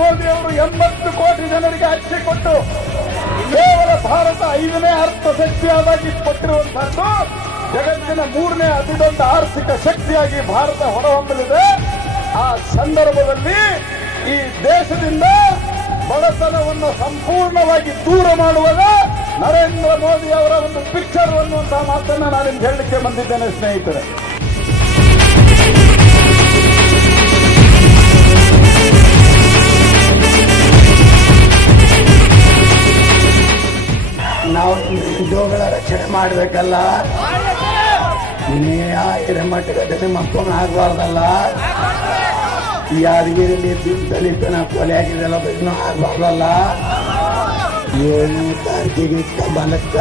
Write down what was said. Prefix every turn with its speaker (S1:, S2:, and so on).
S1: ಮೋದಿ ಅವರು ಎಂಬತ್ತು ಕೋಟಿ ಜನರಿಗೆ ಹಚ್ಚಿಕೊಟ್ಟು ಕೇವಲ ಭಾರತ ಐದನೇ ಅರ್ಥ ಶಕ್ತಿಯಾಗಿ ಕೊಟ್ಟಿರುವಂತಹದ್ದು ಜಗತ್ತಿನ ಮೂರನೇ ಅತಿ ದೊಡ್ಡ ಆರ್ಥಿಕ ಶಕ್ತಿಯಾಗಿ ಭಾರತ ಹೊರಹೊಮ್ಮಲಿದೆ. ಆ ಸಂದರ್ಭದಲ್ಲಿ ಈ ದೇಶದಿಂದ ಬಡತನವನ್ನು ಸಂಪೂರ್ಣವಾಗಿ ದೂರ ಮಾಡುವಾಗ ನರೇಂದ್ರ ಮೋದಿ ಅವರ ಒಂದು ಪಿಕ್ಚರ್ ಅನ್ನುವಂತಹ ಮಾತನ್ನ ನಾನು ಹೇಳಲಿಕ್ಕೆ ಬಂದಿದ್ದೇನೆ ಸ್ನೇಹಿತರೆ.
S2: ಹಿಂದೂಗಳ ರಕ್ಷಣೆ ಮಾಡಬೇಕಲ್ಲ? ನೀ ಹಿರೇಮಠಗದಲ್ಲಿ ಮತ್ತೊಮ್ಮೆ ಆಗ್ಬಾರ್ದಲ್ಲ? ಯಾದಗಿರಿಲಿ ದಲಿತನ ಕೊಲೆ ಆಗಿದೆಲ್ಲ ಇನ್ನೂ ಆಗ್ಬಾರ್ದಲ್ಲ? ಏಳನೇ ತಾರೀಕಿಗೆ ಬಲಕ್ಕ